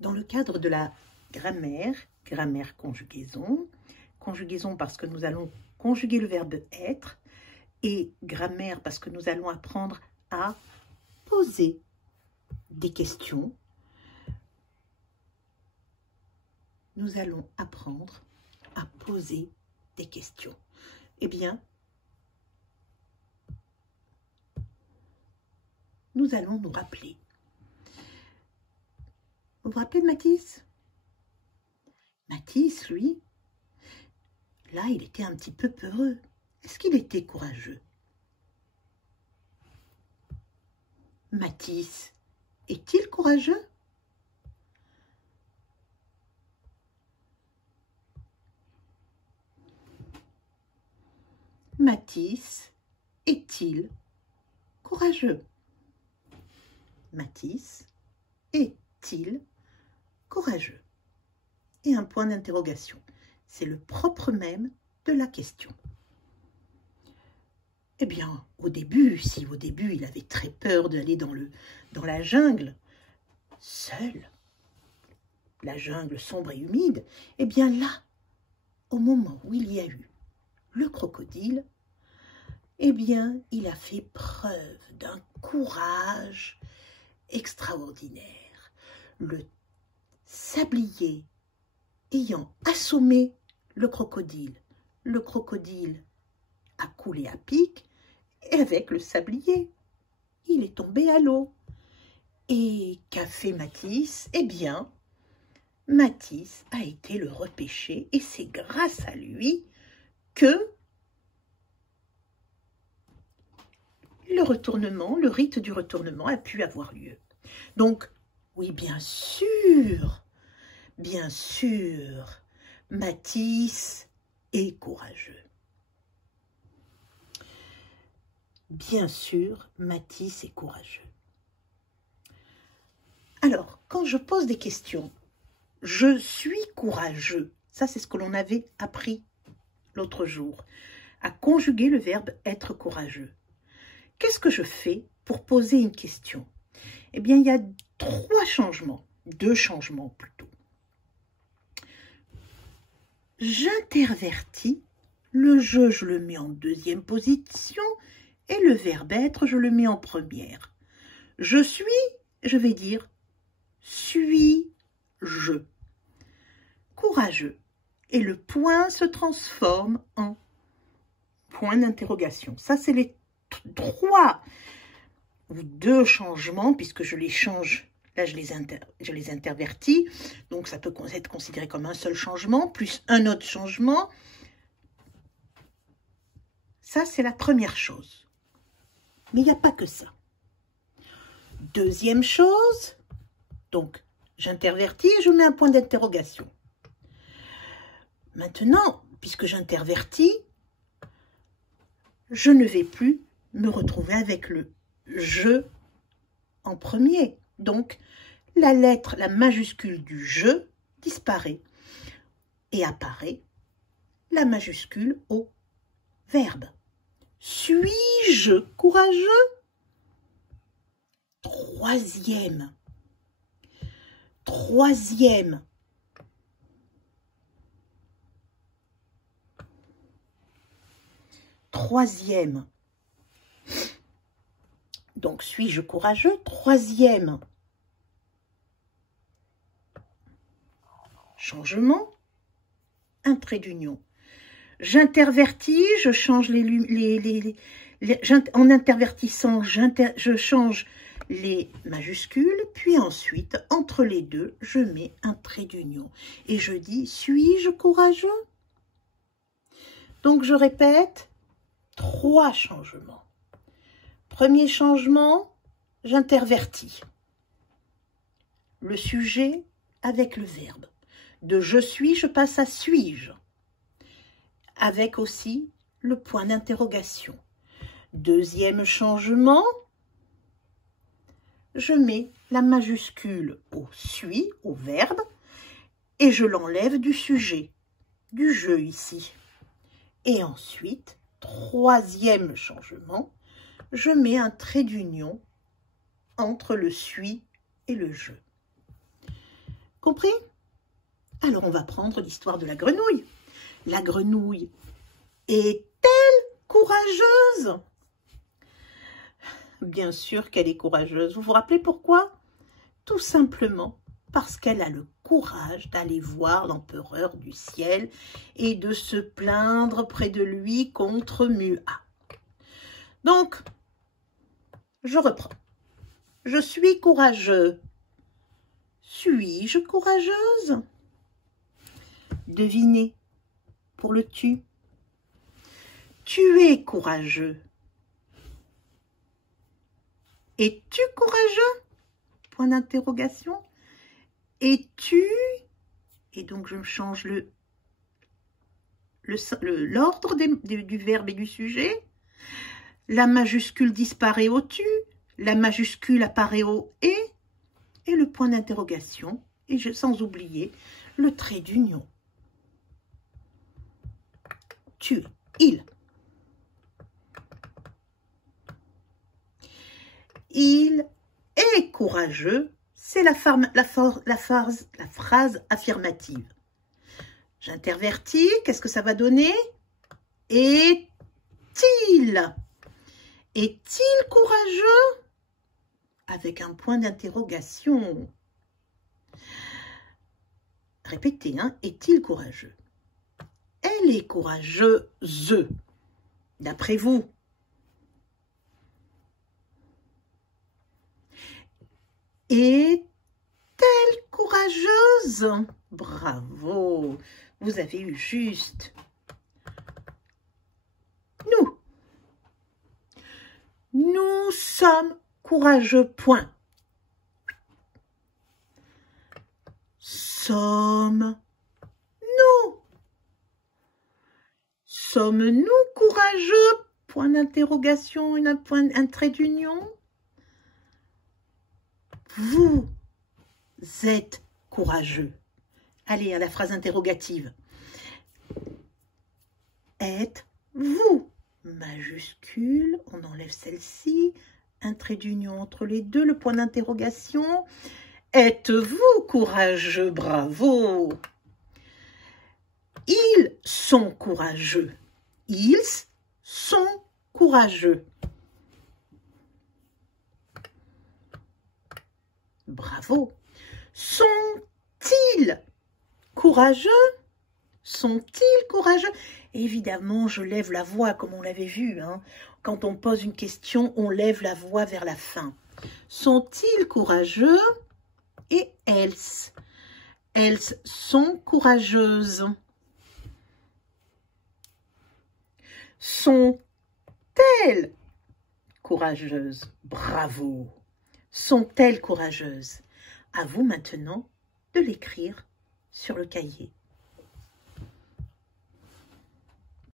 Dans le cadre de la grammaire, grammaire conjugaison, conjugaison parce que nous allons conjuguer le verbe être, et grammaire parce que nous allons apprendre à poser des questions, nous allons apprendre à poser des questions. Eh bien, nous allons nous rappeler. Vous vous rappelez de Mathis? Mathis, lui, là, il était un petit peu peureux. Est-ce qu'il était courageux? Mathis, est-il courageux? Mathis, est-il courageux? Mathis, est-il courageux? Et un point d'interrogation. C'est le propre même de la question. Eh bien, au début, si au début il avait très peur d'aller dans la jungle, seul, la jungle sombre et humide, eh bien là, au moment où il y a eu le crocodile, eh bien, il a fait preuve d'un courage extraordinaire. Le sablier ayant assommé le crocodile a coulé à pic, et avec le sablier, il est tombé à l'eau. Et qu'a fait Mathis? Eh bien, Mathis a été le repêcher, et c'est grâce à lui que le rite du retournement a pu avoir lieu. Donc, oui, bien sûr, Mathis est courageux. Bien sûr, Mathis est courageux. Alors, quand je pose des questions, je suis courageux. Ça, c'est ce que l'on avait appris l'autre jour, à conjuguer le verbe être courageux. Qu'est-ce que je fais pour poser une question? Eh bien, il y a deux changements plutôt. J'intervertis, le je le mets en deuxième position et le verbe être, je le mets en première. Je suis, je vais dire suis-je. Courageux. Et le point se transforme en point d'interrogation. Ça, c'est les trois ou deux changements, puisque je les change, là je les intervertis, donc ça peut être considéré comme un seul changement, plus un autre changement. Ça, c'est la première chose. Mais il n'y a pas que ça. Deuxième chose, donc j'intervertis et je mets un point d'interrogation. Maintenant, puisque j'intervertis, je ne vais plus me retrouver avec le je en premier. Donc, la lettre, la majuscule du je disparaît et apparaît la majuscule au verbe. Suis-je courageux? Troisième. Donc, suis-je courageux? Troisième changement, un trait d'union. J'intervertis, je change en intervertissant, je change les majuscules, puis ensuite, entre les deux, je mets un trait d'union. Et je dis, suis-je courageux? Donc, je répète, 3 changements. Premier changement, j'intervertis le sujet avec le verbe. De je suis, je passe à suis-je, avec aussi le point d'interrogation. Deuxième changement, je mets la majuscule au suis, au verbe, et je l'enlève du sujet, du je ici. Et ensuite, troisième changement, je mets un trait d'union entre le suis et le je. Compris? Alors, on va prendre l'histoire de la grenouille. La grenouille est-elle courageuse? Bien sûr qu'elle est courageuse. Vous vous rappelez pourquoi? Tout simplement parce qu'elle a le courage d'aller voir l'empereur du ciel et de se plaindre près de lui contre Mua. Donc, je reprends. Je suis courageux. Suis-je courageuse? Devinez pour le tu. Tu es courageux. Es-tu courageux? Point d'interrogation. Es-tu? Et donc je change l'ordre du verbe et du sujet. La majuscule disparaît au tu. La majuscule apparaît au et le point d'interrogation. Et sans oublier le trait d'union. Tu, il. Il est courageux, c'est la phrase affirmative. J'intervertis, qu'est-ce que ça va donner? Est-il? Est-il courageux? Avec un point d'interrogation. Répétez, hein, est-il courageux? Elle est courageuse, d'après vous. Est-elle courageuse? Bravo, vous avez eu juste. Nous sommes courageux, point. Sommes-nous courageux? Point d'interrogation, un trait d'union. Vous êtes courageux. Allez, à la phrase interrogative. Êtes-vous? Majuscule, on enlève celle-ci. Un trait d'union entre les deux, le point d'interrogation. Êtes-vous courageux? Bravo. Ils sont courageux. Ils sont courageux. Bravo. Sont-ils courageux? Sont-ils courageux? Évidemment, je lève la voix comme on l'avait vu. Hein. Quand on pose une question, on lève la voix vers la fin. Sont-ils courageux? Et elles? Elles sont courageuses. Sont-elles courageuses? Bravo. Sont-elles courageuses? À vous maintenant de l'écrire sur le cahier.